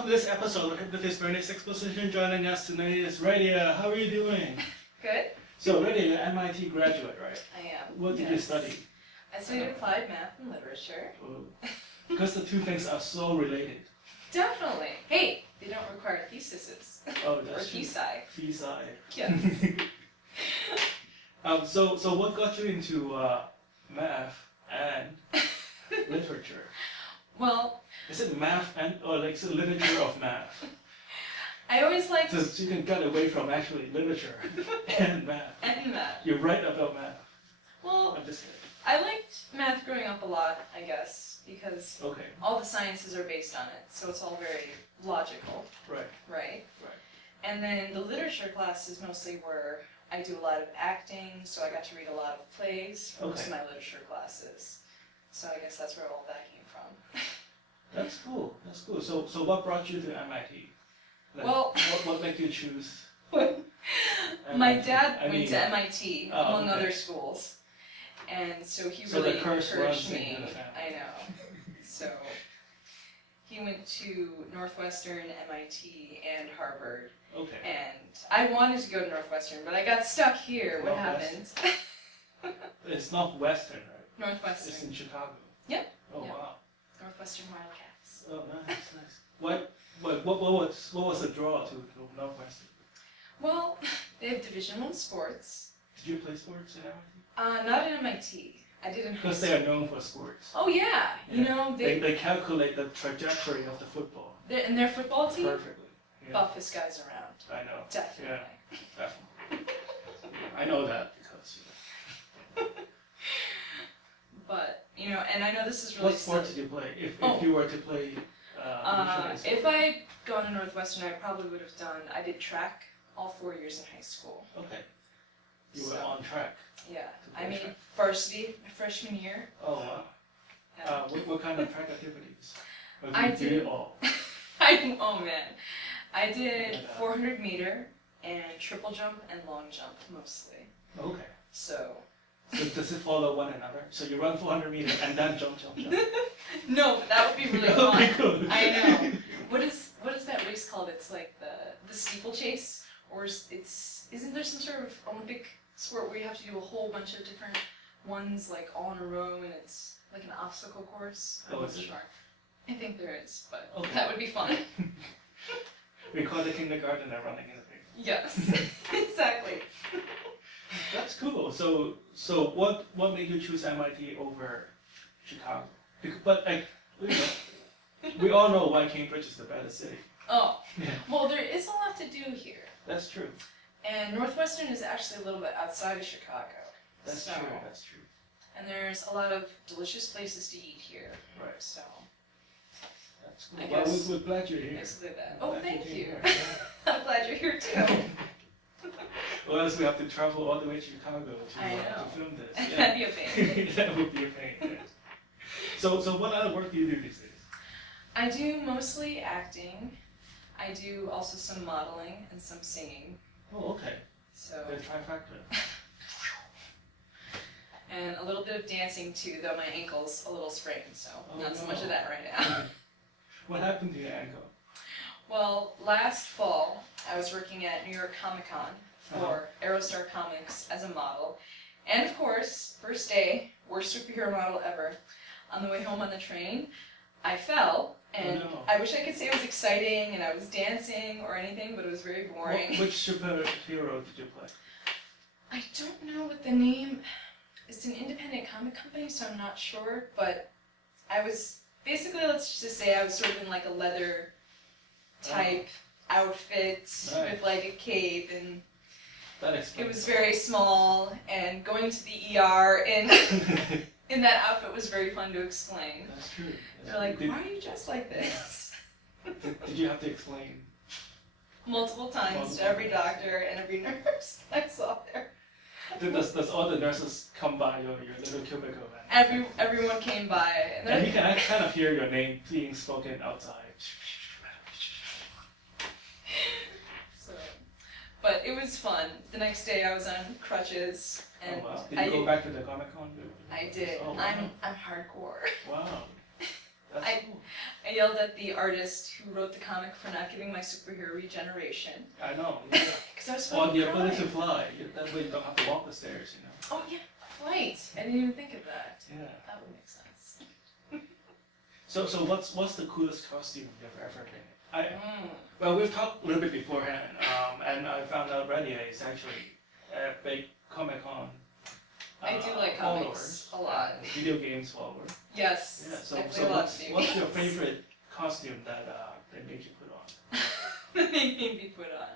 welcome to this episode of Hypnotist Exposition. Joining us tonight is Rydia. How are you doing? Good. So Rydia, you're an MIT graduate, right? I am. What did you study? I studied applied math and literature. Oh. Because the two things are so related. Definitely. Hey, they don't require theses. Oh, that's or true. thesis. Thesis. Yes. So what got you into math and literature? Well, is it math and or like is it literature of math? I always liked. So you can get away from actually literature and math. And math. You're right about math. Well, I'm just kidding. I liked math growing up a lot, I guess, because Okay. all the sciences are based on it, so it's all very logical. Right. Right. Right. And then the literature classes mostly were I do a lot of acting, so I got to read a lot of plays for most of my literature classes. So I guess that's where all that came from. That's cool. That's cool. So what brought you to MIT? Like, Well, what made you choose? my dad went to MIT among okay. other schools, and so he So really the curse encouraged runs me. in the family. I know. So he went to Northwestern, MIT, and Harvard. Okay. And I wanted to go to Northwestern, but I got stuck here. What happened? It's not Western, right? Northwestern. It's in Chicago. Yep. Oh Yep. wow. Northwestern Wildcats. Oh nice, nice. What was the draw to Northwestern? Well, they have Division I sports. Did you play sports in MIT? Not in MIT. I did in high Because school. they are known for sports. Oh yeah, you know they calculate the trajectory of the football. and their football team, Perfectly. Yeah. buffest guys around. I know. Definitely. Yeah, definitely. I know that because. But and I know this is really. What sport did you play? If you were to play. If I'd gone to Northwestern, I probably would have done. I did track all 4 years in high school. Okay. You were on track. Yeah, I mean varsity my freshman year. Oh wow. What kind of track activities? Or I you did it all. Oh man, I did 400 meter and triple jump and long jump mostly. Okay. So does it follow one another? So you run 400 meters and then jump. No, but that would be really That would be fun. cool. I know. What is that race called? It's like the steeplechase, or isn't there some sort of Olympic sport where you have to do a whole bunch of different ones like all in a row and it's like an obstacle course? I'm not sure. I think there is, but that would be fun. We call it kindergarten and running in the thing. Yes, exactly. That's cool. So what made you choose MIT over Chicago? But we all know why Cambridge is the better city. Oh, yeah. Well, there is a lot to do here. That's true. And Northwestern is actually a little bit outside of Chicago. That's true. That's true. And there's a lot of delicious places to eat here. Right. So. That's cool. Well, we're glad you're here. Basically that. Oh, thank you. I'm glad you're here too. Well, else we have to travel all the way to Chicago to film this. Yeah. That'd be a pain. That would be a pain. Yeah. So what other work do you do these days? I do mostly acting. I do also some modeling and some singing. Oh, okay. So. The trifecta. And a little bit of dancing too, though my ankle's a little sprained, so not so much of that right now. What happened to your ankle? Well, last fall, I was working at New York Comic Con for Aerostar Comics as a model. And of course, first day, worst superhero model ever. On the way home on the train, I fell, and I wish I could say it was exciting and I was dancing or anything, but it was very boring. Which superhero did you play? I don't know what the name. It's an independent comic company, so I'm not sure, but I was basically, let's just say I was sort of in like a leather type outfit with like a cape, and it was very small, and going to the ER in that outfit was very fun to explain. That's true. They're like, why are you dressed like this? Did you have to explain? Multiple times to every doctor and every nurse I saw there. Does all the nurses come by your little cubicle? And everyone came by. And you can kind of hear your name being spoken outside. So, but it was fun. The next day I was on crutches. And Did you go back to the Comic Con? I did. Oh, wow. I'm hardcore. Wow. That's cool. I yelled at the artist who wrote the comic for not giving my superhero regeneration. I know. Yeah. Because I was Or fucking the ability to crying. fly. That way you don't have to walk the stairs, you know. Oh yeah, flight. I didn't even think of that. Yeah. That would make sense. So what's the coolest costume you've ever been in? Well, we've talked a little bit beforehand, and I found out Rydia is actually a big Comic-Con I do like comics a lot. Video games follower. Yes. Yeah. So I play a lot of video what's your games. favorite costume that they made you put on? That they made me put on.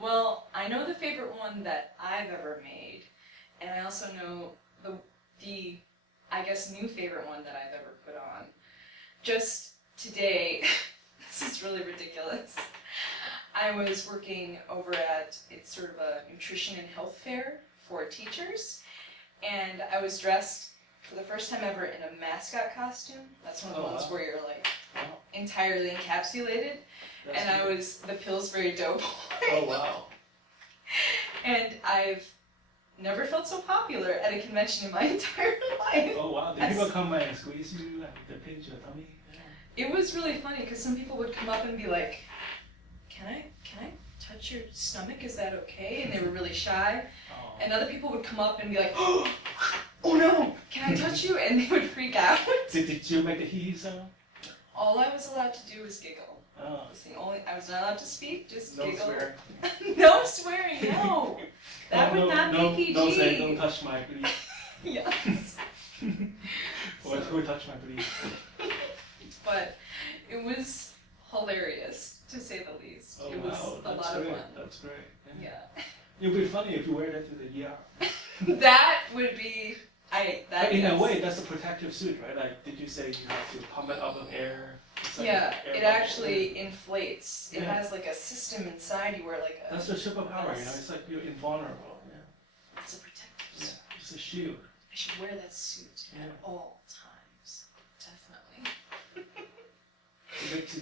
Well, I know the favorite one that I've ever made, and I also know the I guess new favorite one that I've ever put on. Just today, this is really ridiculous. I was working over at, it's sort of a nutrition and health fair for teachers, and I was dressed for the first time ever in a mascot costume. That's one of the ones where you're like entirely encapsulated, That's and I cool. was the Pillsbury Doughboy. Oh wow. And I've never felt so popular at a convention in my entire life. Oh wow. Did people come by and squeeze you and they pinch your tummy? Yeah. It was really funny because some people would come up and be like, can I touch your stomach? Is that okay? And they were really shy. Oh. And other people would come up and be like, oh no, can I touch you? And they would freak out. Did you make a hee sound? All I was allowed to do was giggle. Oh. That's the only, I was not allowed to speak, just No giggle. swearing. No swearing, no. That would not be PG. Don't say, don't touch my booty. Yes. Or who touched my booty? But it was hilarious, to say the least. Oh It was wow, a that's lot of great. fun. That's great. Yeah. Yeah. It would be funny if you wear that to the ER. That would be, But in a yes. way, that's a protective suit, right? Like, did you say you have to pump it up with air? It's like Yeah, air it bubble. actually inflates. It Yeah. has like a system inside you where like a, That's a superpower, you know? It's like you're invulnerable. Yeah. it's a protective Yeah. suit. It's a shield. I should wear that suit Yeah. at all times. Definitely.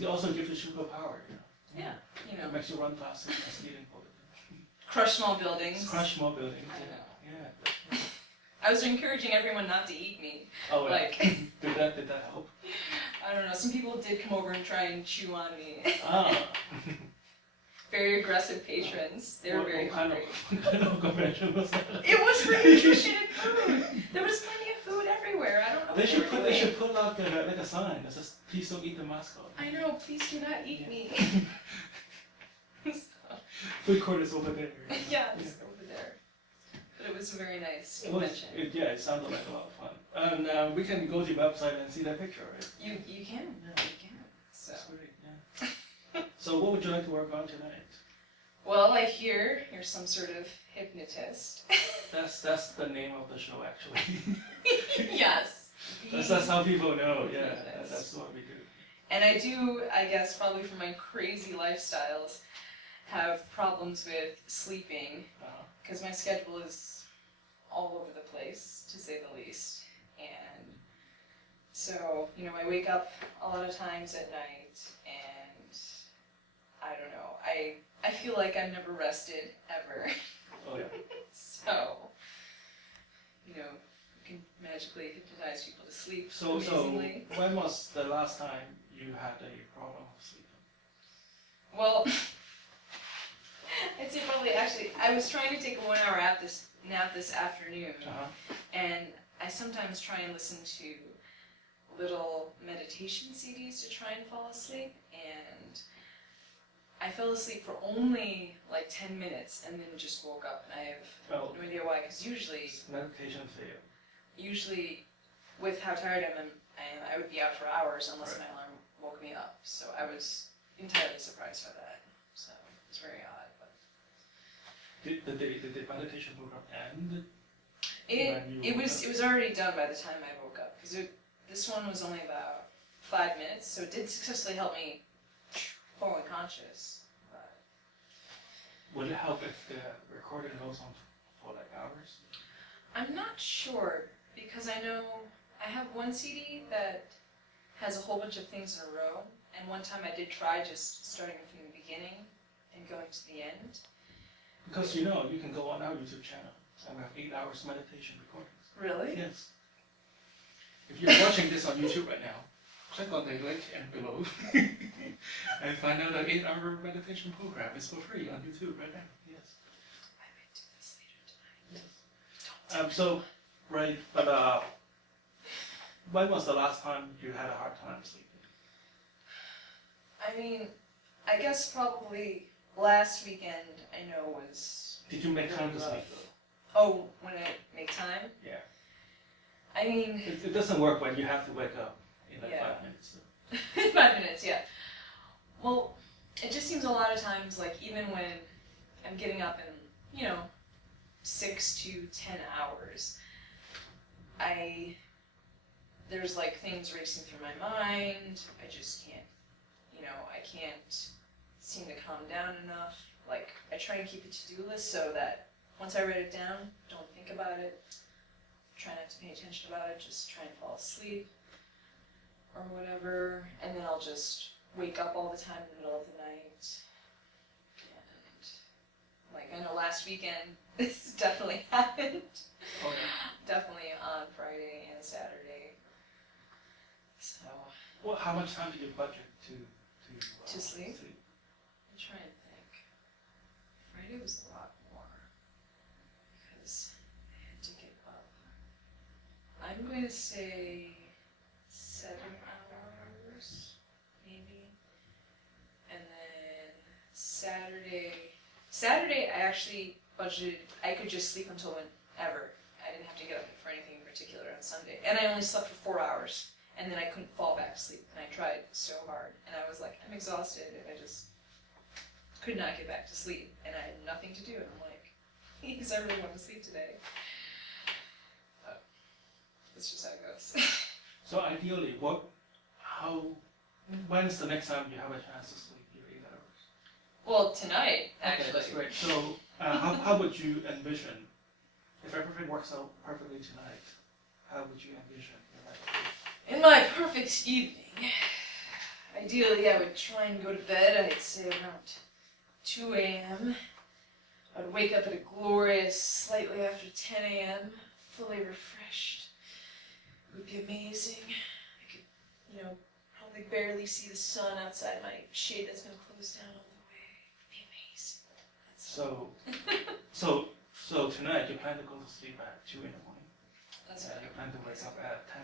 It also gives you superpower, you know? Yeah, you know. It makes you run faster than a speeding bullet. Crush small buildings. Crush more buildings. I Yeah. know. Yeah. I was encouraging everyone not to eat me. Oh, yeah. Like, did that help? I don't know, some people did come over and try and chew on me. Ah. Very aggressive patrons. They were very hungry. What kind of convention was that? It was for nutrition and food. There was plenty of food everywhere. I don't know. They what should were put doing. like a sign that says, "Please don't eat the mascot." I know. Please do not eat me. Food court is over there. Yeah, it's over there. But it was a very nice It was, convention. it sounded like a lot of fun. And we can go to the website and see that picture, right? You can. Yeah. You can. So. That's great. Yeah. So what would you like to work on tonight? Well, I hear you're some sort of hypnotist. That's the name of the show, actually. Yes. That's how people know. Yeah, Hypnotist. that's what we do. And I do, I guess, probably for my crazy lifestyles, have problems with sleeping because my schedule is all over the place, to say the least. And so, you know, I wake up a lot of times at night, and I don't know, I feel like I'm never rested, ever. Oh yeah. So, you know, you can magically hypnotize people to sleep So amazingly. when was the last time you had a problem with sleeping? Well, I'd say probably, actually, I was trying to take a 1 hour nap this afternoon, and I sometimes try and listen to little meditation CDs to try and fall asleep, and I fell asleep for only like 10 minutes and then just woke up, and I have Well, no idea why, because usually meditation failed. with how tired I am, I would be out for hours unless Right. my alarm woke me up, so I was entirely surprised by that, so it was very odd. But Did the meditation program end? It was already done by the time I woke up, because this one was only about 5 minutes, so it did successfully help me fall unconscious. But Would it help if the recording goes on for like hours? I'm not sure, because I know I have one CD that has a whole bunch of things in a row, and one time I did try just starting from the beginning and going to the end. Because you know, you can go on our YouTube channel and we have 8 hours meditation recordings. Really? Yes. If you're watching this on YouTube right now, click on the link and below and find out an 8-hour meditation program. It's for free on YouTube right now. Yes. I might do this later tonight. Yes. So, right, but when was the last time you had a hard time sleeping? I mean, I guess probably last weekend, I know was... Did you make time to rough. sleep though? Oh, when I make time? Yeah. I mean... It doesn't work when you have to wake up in like Yeah. 5 minutes. So. 5 minutes, yeah. Well, it just seems a lot of times, like, even when I'm getting up in, 6 to 10 hours, there's like things racing through my mind. I just can't, I can't seem to calm down enough. Like, I try and keep a to-do list so that once I write it down, don't think about it, try not to pay attention about it, just try and fall asleep or whatever, and then I'll just wake up all the time in the middle of the night. And, like, I know last weekend, this definitely happened. Oh, yeah. Definitely on Friday and Saturday. So, Well, how much time did you budget to sleep? I'm trying to think. Friday was a lot more because I had to get up. I'm going to say 7 hours, maybe. And then Saturday I actually budgeted, I could just sleep until whenever. I didn't have to get up for anything in particular on Sunday. And I only slept for 4 hours. And then I couldn't fall back to sleep. And I tried so hard. And I was like, I'm exhausted. And I just could not get back to sleep. And I had nothing to do. And I'm like, because I really want to sleep today. But that's just how it goes. So ideally, when is the next time you have a chance to sleep your 8 hours? Well, tonight, actually. Okay, that's great. So how would you envision, if everything works out perfectly tonight, how would you envision your life? In my perfect evening, ideally I would try and go to bed, I'd say around 2 a.m. I would wake up at a glorious, slightly after 10 a.m., fully refreshed. It would be amazing. I could, probably barely see the sun outside my shade that's been closed down all the way. It'd be amazing. So tonight you plan to go to sleep at 2 in the morning? That's You plan to wake up at 10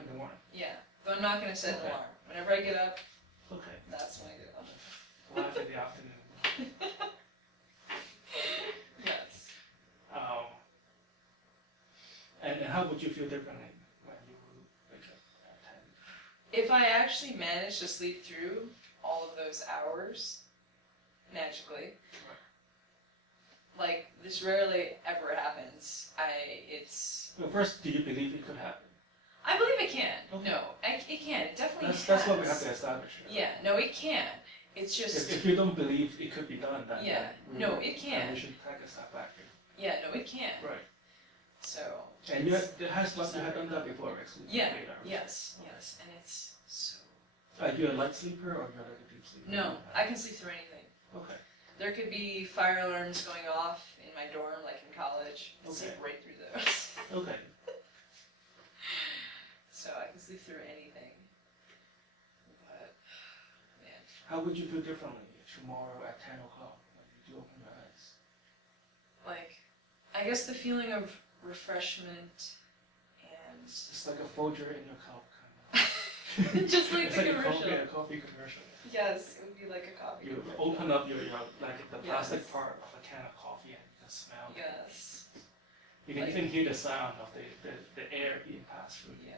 in the morning? Yeah, but I'm not going to set an Okay. alarm. Whenever I get up, Okay. that's when I get up. Laugh in the afternoon. Yes. And how would you feel differently when you wake up at 10? If I actually manage to sleep through all of those hours, magically, like, this rarely ever happens. Well, first, do you believe it could happen? I believe it can. Okay. No, it can. It definitely That's what we have to establish. Yeah, no, it can. It's just... If you don't believe it could be done, then Yeah, no, it can. then we should take a step back here. Yeah, no, it can. Right. So... And you had done that before, right? Sleeping Yeah, 8 hours. yes, and it's so... Are you a light sleeper or you're like a deep sleeper? No, I can sleep through anything. Okay. There could be fire alarms going off in my dorm, like in college. I can sleep Okay. right through those. Okay. So I can sleep through anything. But, man. How would you feel differently tomorrow at 10 o'clock when you do open your eyes? Like, I guess the feeling of refreshment and... It's like a Folger in your cup, kind of. Just like It's the like commercial. a coffee commercial. Yes, it would be like a coffee You commercial. open up your like the plastic Yes. part of a can of coffee and you can smell it. Yes. You can Like- even hear the sound of the air being passed through. Yeah.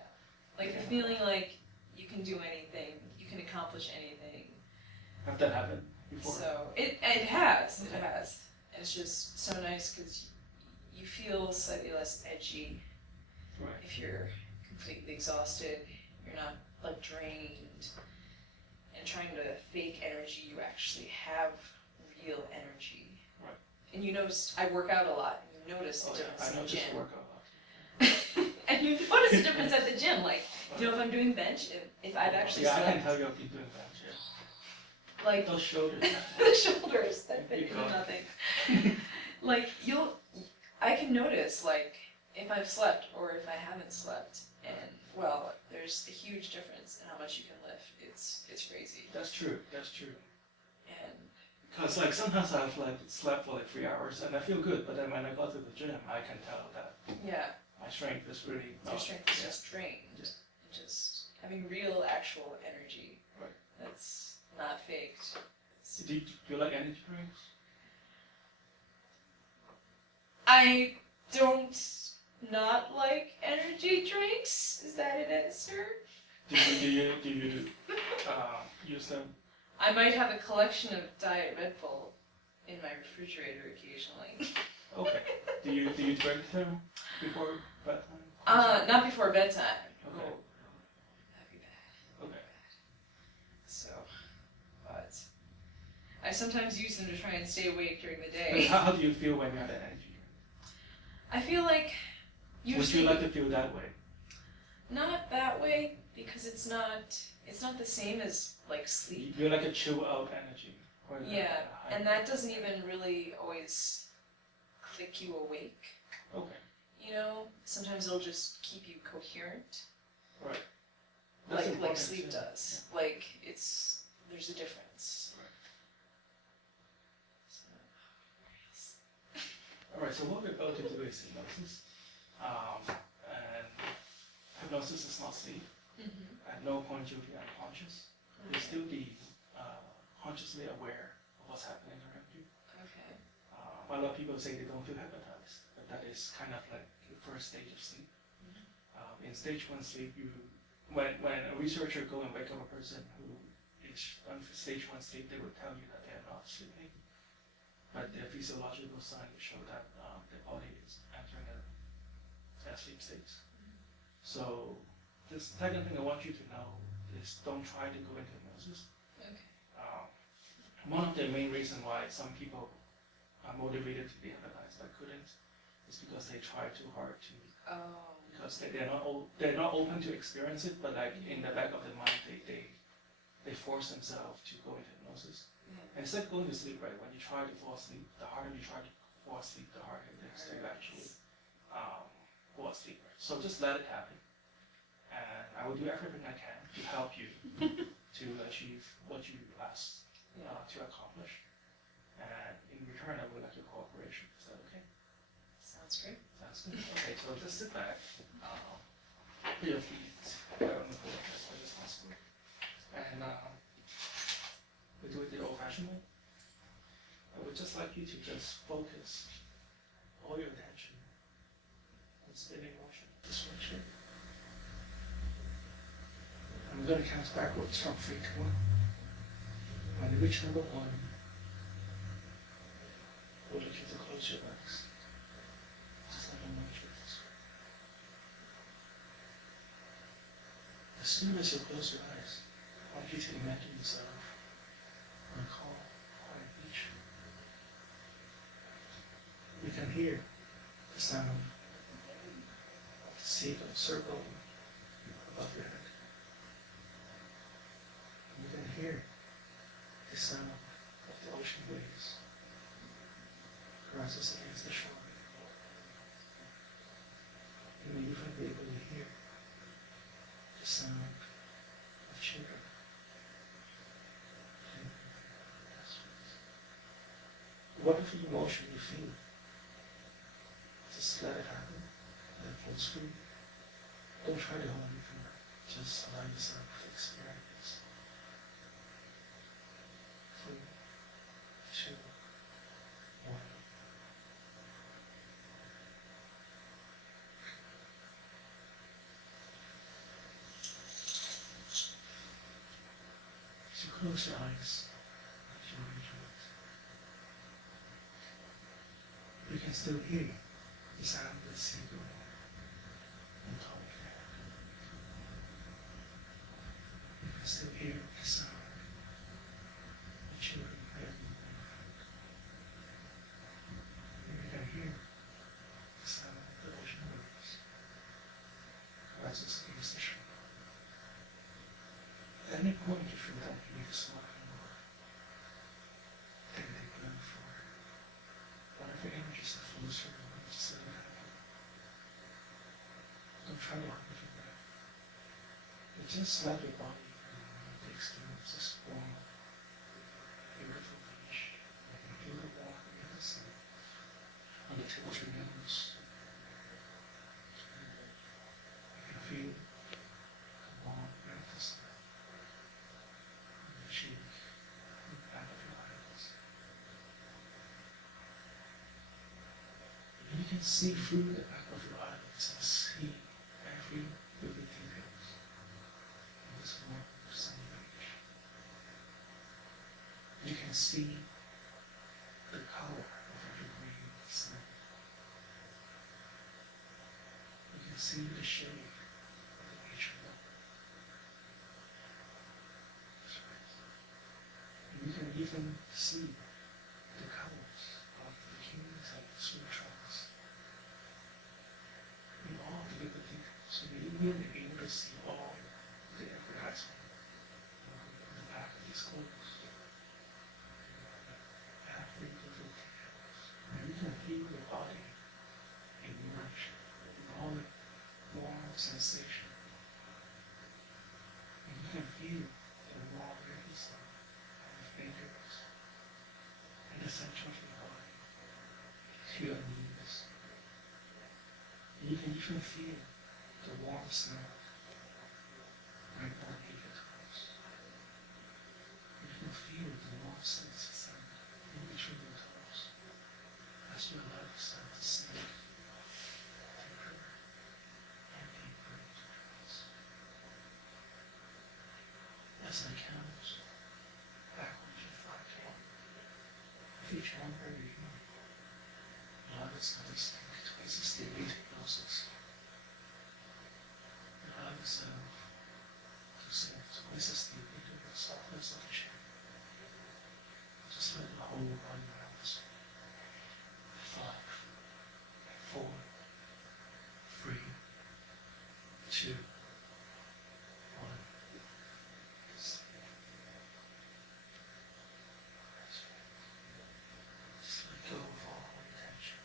Like the feeling like you can do anything, you can accomplish anything. Have that happened before? So it has, Okay. it has. And it's just so nice because you feel slightly less edgy Right. if you're completely exhausted. You're not like drained and trying to fake energy. You actually have real energy. Right. And you notice I work out a lot. And you notice the Oh, difference yeah. I in the noticed gym. you work a lot. And you notice the difference at the gym. Like, if I'm doing bench, if I've actually Yeah, I slept, can tell you've been doing that. Yeah. like Those shoulders. the shoulders that fit You into go. nothing. Like I can notice like if I've slept or if I haven't slept, and well, there's a huge difference in how much you can lift. It's crazy. That's true. That's true. And Because like sometimes I've like slept for like 3 hours and I feel good, but then when I go to the gym, I can tell that yeah, my strength is really your not. strength is just drained. Yeah. And just having real, actual energy. Right. That's not faked. Do you like energy drinks? I don't not like energy drinks. Is that an answer? Do you use them? I might have a collection of Diet Red Bull in my refrigerator occasionally. Okay. Do you drink them before bedtime? Not before bedtime. Okay. Oh, that'd be bad. Okay. So, but I sometimes use them to try and stay awake during the But day. how do you feel when you have an energy drink? I feel like Would usually you like to feel that way? not that way because it's not the same as like sleep. You're like a chill out energy. Or like Yeah, a high- and that doesn't even really always click you awake. Okay. You know, sometimes it'll just keep you coherent, Right. That's like important, sleep too. does. Like there's a difference. Right. So, Alright, so what we're about to do is hypnosis. And hypnosis is not sleep. At no point you'll be unconscious. You'll still be consciously aware of what's happening around you. Okay. A lot of people say they don't feel hypnotized, but that is kind of like the first stage of sleep. In stage 1 sleep, when a researcher go and wake up a person who is on stage 1 sleep, they would tell you that they are not sleeping, but their physiological signs show that their body is entering a sleep state. So the second thing I want you to know is don't try to go into hypnosis. Okay. One of the main reasons why some people are motivated to be hypnotized but couldn't is because they try too hard to, Oh. because they're not open to experience it, but like in the back of their mind they force themselves to go into hypnosis. Yeah. And it's like going to sleep, right? When you try to fall asleep, the harder you try to fall asleep, the harder it is to actually fall asleep. Right? So just let it happen, and I will do everything I can to help you to achieve what you asked to accomplish. And in return, I would like your cooperation. Is that okay? Sounds great. Sounds good. Okay, so just sit back. Put your feet out on the floor as much as possible. And we do it the old-fashioned way. I would just like you to just focus all your attention on spinning motion. This one shape. I'm going to count backwards from 3 to 1. When you reach number 1, I would like you to close your eyes. Just like a matrix. As soon as you close your eyes, I want you to imagine yourself on a calm, quiet beach. You can hear the sound of the sea circling above your head. You can hear the sound of the ocean waves crashes against the shore. You may even be able to hear the sound of children. Whatever emotion you feel, just let it happen, let it flow through. Don't try to hold anything back. Just allow yourself to experience. 3, 2, 1. So close your eyes. Let your mind relax. You can still hear the sound of the sea going on top of your head. You can still hear the sound of children playing in the background. And you can hear the sound of the ocean waves rises against the shore. At any point you feel that you need to slow down more, take a deep breath for whatever energies that flows through your body, just let it happen. Don't try to hold anything back. just let your body experience this warm, beautiful beach. Feel the warmth of the sun on the tip of your nose. You can feel the warmth of the sun on your cheek, on the back of your eyes. And you can see through the back of your eyes and see every little details in this warm sunny beach. You can see the color of every grain of sand. You can see the shade of the nature water. And you can even see the colors of the kings and the sweet trance in all the little details. So you will be able to see all the advertisement on the back of these clothes. Every little detail. And you can feel your body emerge in all the warm sensation. And you can feel the warm release on your fingers and the center of your body to your knees. And you can even feel the warm smell right underneath your toes. And you can feel the warm sense of sun in between your toes as you allow yourself to sink deeper and deeper into trance. As I count backwards to 5 with each number you allow yourself to sink twice as deep into hypnosis. Allow yourself to sink twice as deep into the softness of the chair. Just let the whole body relax. 5, 4, 3, 2, 1. Just let go of all the tension.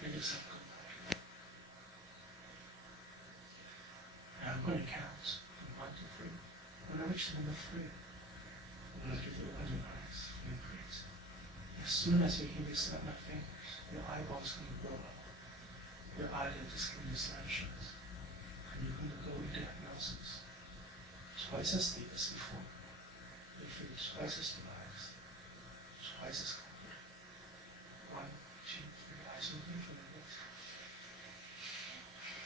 Bring yourself come back. And I'm going to count from 1 to 3. When I reach number 3, I'm going to do it on your eyes, fingers. As soon as you hear me snap my fingers, your eyeballs going to blow up. Your eyelid is going to slant shut. And you're going to go into hypnosis. Twice as deep as before. You feel twice as relaxed. Twice as confident. 1, 2, 3, eyes open for the next.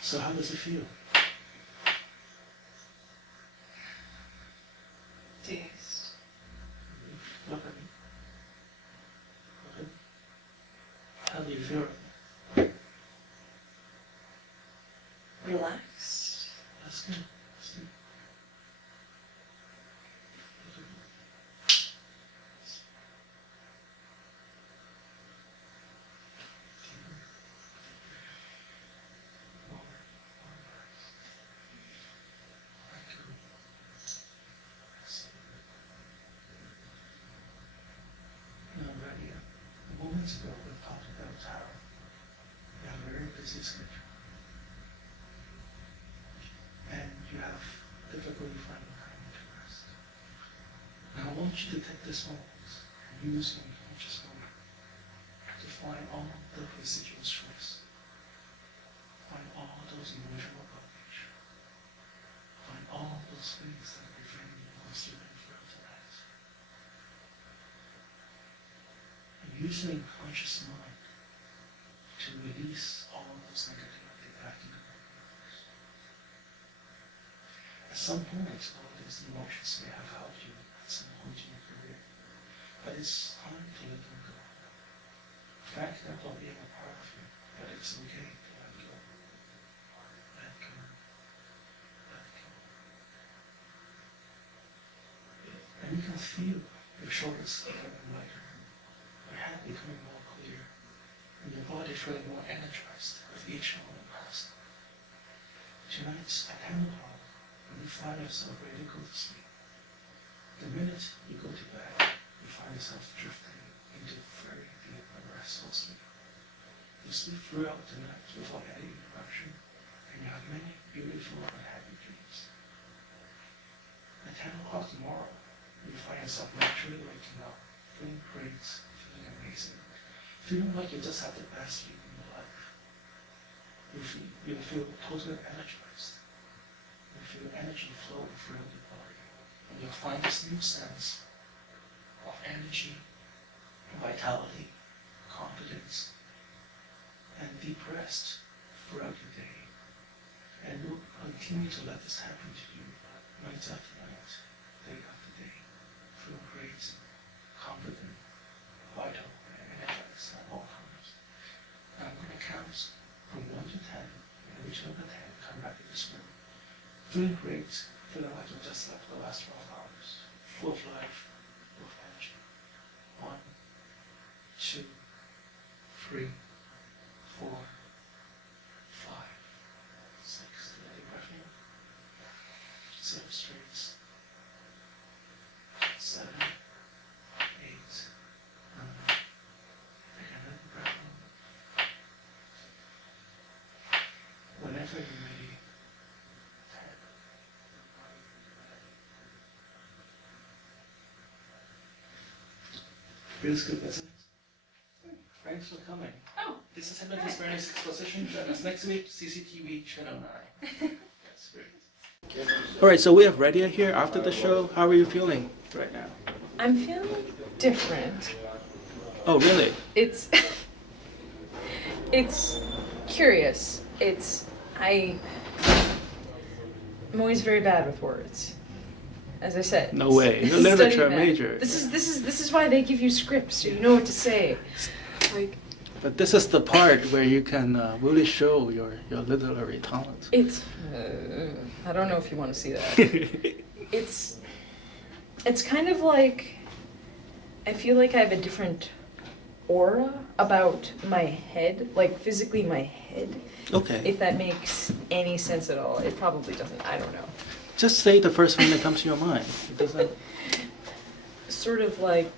So how does it feel? Dazed. Look at me. Look at me. How do you feel? Relaxed. That's good. That's good. Look at me. More. Alright, good. Now, Rydia, moments ago we talked about how you have a very busy schedule. And you have difficulty finding time to rest. Now I want you to take this moment and use your conscious moment to find all the residual stress. Find all those emotional blockage. Find all those things that are preventing you from sleeping throughout the night. And use your conscious mind to release all those negativity back into the universe. At some point, all these emotions may have helped you at some point in your career, but it's time to let them go. In fact, they're not being a part of you, but it's okay to let go. Let go. Let go. And you can feel your shoulders becoming lighter, your head becoming more clear, and your body feeling more energized with each moment passing. Tonight, at 10 o'clock, when you find yourself ready to go to sleep, The minute you go to bed, you find yourself drifting into very deep and restful sleep. You sleep throughout the night without any interruption, and you have many beautiful and happy dreams. At 10 o'clock tomorrow, you find yourself naturally waking up, feeling great, feeling amazing, feeling like you just had the best sleep in your life. You feel totally energized. You feel energy flowing through your body, and you'll find this new sense of energy, vitality, confidence, and deep rest throughout your day. And you'll continue to let this happen to you night after night, day after day. Feel great, confident, vital, and energized at all times. I'm going to count from 1 to 10, and reach number 10, come back to this room. Feeling great, feeling like you just slept the last 12 hours, full of life, full of energy. 1, 2, 3, 4, 5, 6. Let it breath in. 7 straights. 7, 8, 9. Take another breath in. Whenever you're ready, 10. Feels good, doesn't it? Thanks for coming. Oh, This is Hypnotist Awareness Exposition. Join us next week, CCTV Channel 9. That's great. Alright, so we have Rydia here after the show. How are you feeling right now? I'm feeling different. Oh, really? It's curious. I'm always very bad with words. As I said. No way. You're a Study literature that. major. This is why they give you scripts, so you know what to say. Like, But this is the part where you can really show your literary talent. it's I don't know if you want to see that. It's kind of like I feel like I have a different aura about my head, like physically my head. Okay. If that makes any sense at all. It probably doesn't. I don't know. Just say the first thing that comes to your mind. It doesn't. Sort of like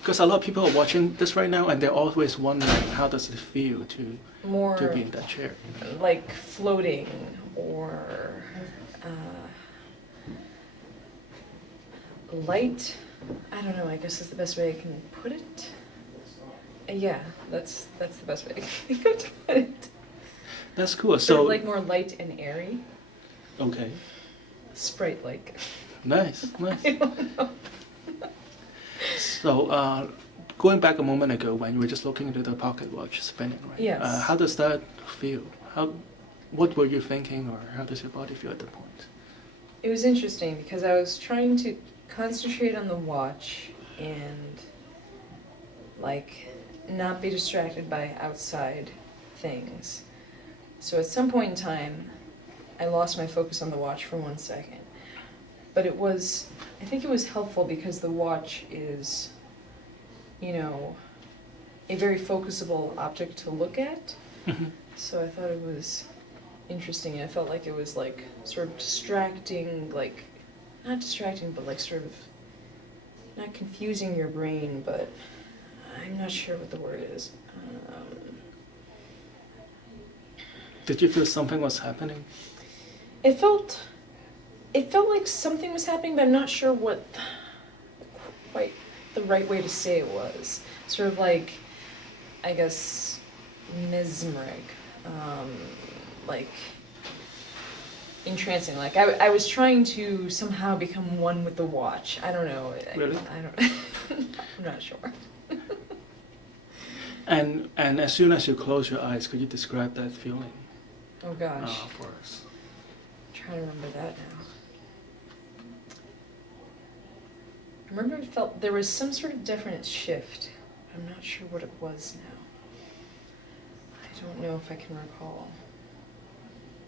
Because a lot of people are watching this right now, and they're always wondering how does it feel to more be in that chair. You know? like floating or light. I don't know. I guess is the best way I can put it. Yeah, that's the best way I can think of to put it. That's cool. Sort So of like more light and airy, okay, sprite-like. nice, nice. I don't know. So going back a moment ago when you were just looking into the pocket watch spinning, right? Yes. How does that feel? What were you thinking, or how does your body feel at that point? It was interesting because I was trying to concentrate on the watch and like not be distracted by outside things. So at some point in time, I lost my focus on the watch for 1 second. But I think it was helpful because the watch is, you know, a very focusable object to look at. Mhm. So I thought it was interesting. I felt like it was like sort of distracting, like, not distracting, but like sort of not confusing your brain, but I'm not sure what the word is. Did you feel something was happening? It felt like something was happening, but I'm not sure what quite the right way to say it was. Sort of like, I guess, mesmeric, like entrancing. Like I was trying to somehow become one with the watch. I don't know. Really? I don't. I'm not sure. And as soon as you close your eyes, could you describe that feeling Oh gosh, for us? I'm trying to remember that now. I remember it felt there was some sort of definite shift. I'm not sure what it was now. I don't know if I can recall.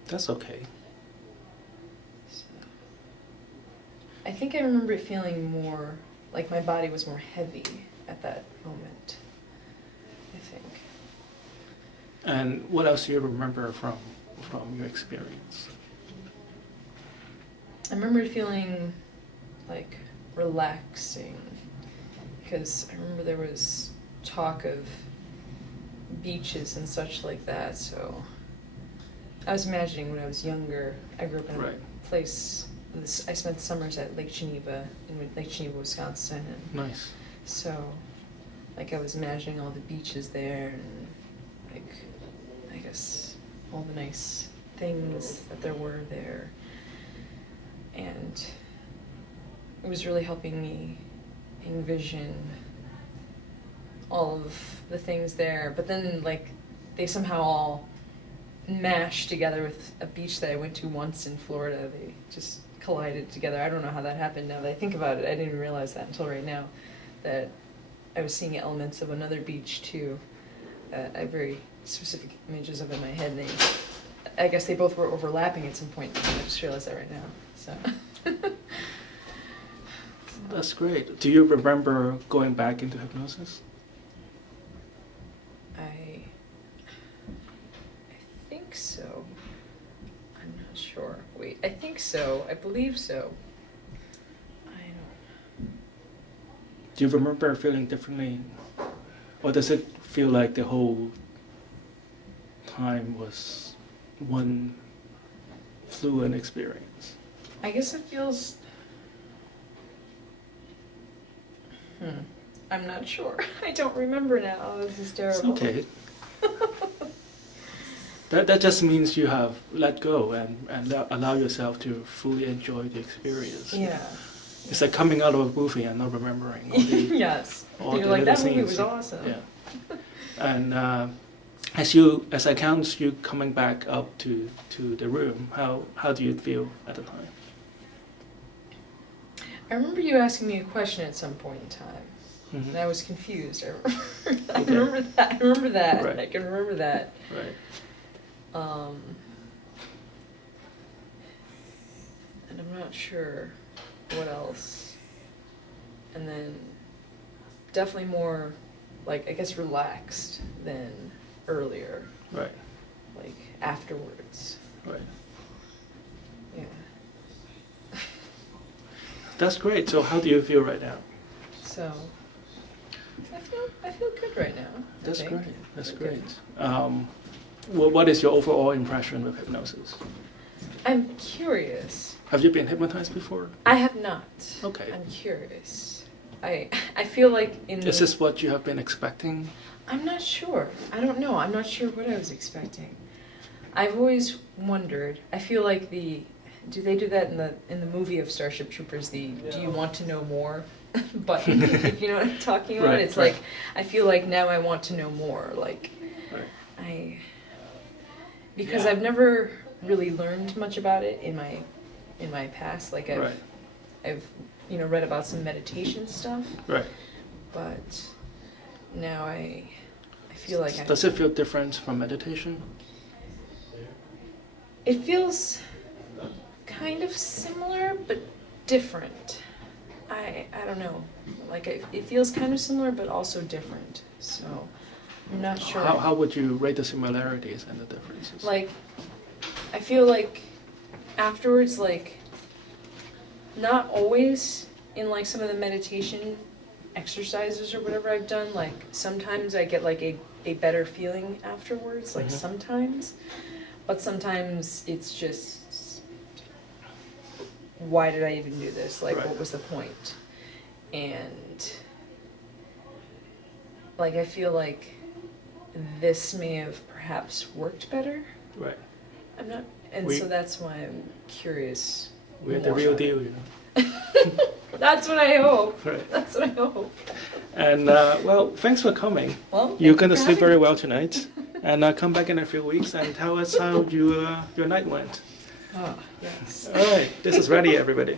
That's okay. So, I think I remember it feeling more like my body was more heavy at that moment. I think. And what else do you remember from your experience? I remember feeling like relaxing. Because I remember there was talk of beaches and such like that, so I was imagining when I was younger, I grew up in a place, I spent summers at Lake Geneva, in Lake Geneva, Wisconsin. And Nice. so, like, I was imagining all the beaches there and, like, I guess all the nice things that there were there. And it was really helping me envision all of the things there. But then, like, they somehow all mashed together with a beach that I went to once in Florida. They just collided together. I don't know how that happened now that I think about it. I didn't even realize that until right now, that I was seeing elements of another beach too. I have very specific images of in my head. I guess they both were overlapping at some point. I just realized that right now. So. That's great. Do you remember going back into hypnosis? I think so. I'm not sure. Wait, I think so. I believe so. I don't. Do you remember feeling differently? Or does it feel like the whole time was one fluent experience? I guess it feels... I'm not sure. I don't remember now. This is terrible. It's okay. That just means you have let go and allow yourself to fully enjoy the experience. Yeah. It's like coming out of a movie and not remembering all the, yes. all You're the like, little that movie scenes. was awesome. Yeah. And as I count you coming back up to the room, how do you feel at the time? I remember you asking me a question at some point in time, Mm-hmm. and I was confused. I remember that. I remember that. Right. I can remember that. Right. And I'm not sure what else. And then definitely more, like, I guess relaxed than earlier. Right. Like afterwards. Right. Yeah. That's great. So how do you feel right now? So I feel good right now. That's great. That's Okay. great. What is your overall impression of hypnosis? I'm curious. Have you been hypnotized before? I have not. Okay. I'm curious. I feel like in Is this what you have been expecting? I'm not sure. I don't know. I'm not sure what I was expecting. I've always wondered. I feel like do they do that in the movie of Starship Troopers? Do you want to know more? button, if you know what I'm talking about. Right, it's right. like I feel like now I want to know more. Like Right. because I've never really learned much about it in my past. Like I've read about some meditation stuff. Right. But now I feel like Does it feel different from meditation? it feels kind of similar but different. I don't know. Like it feels kind of similar but also different. So I'm not sure. How would you rate the similarities and the differences? Like I feel like afterwards, like not always in like some of the meditation exercises or whatever I've done, like sometimes I get like a better feeling afterwards, like sometimes, but sometimes it's just, why did I even do this? Like what was the point? And like I feel like this may have perhaps worked better. Right. I'm not, so that's why I'm curious. We're the real deal, you know. That's what I hope. Right. That's what I hope. And well, thanks for coming. Well, You're going to sleep very well tonight. And come back in a few weeks and tell us how your night went. Oh, yes. All right. This is Rydia, everybody.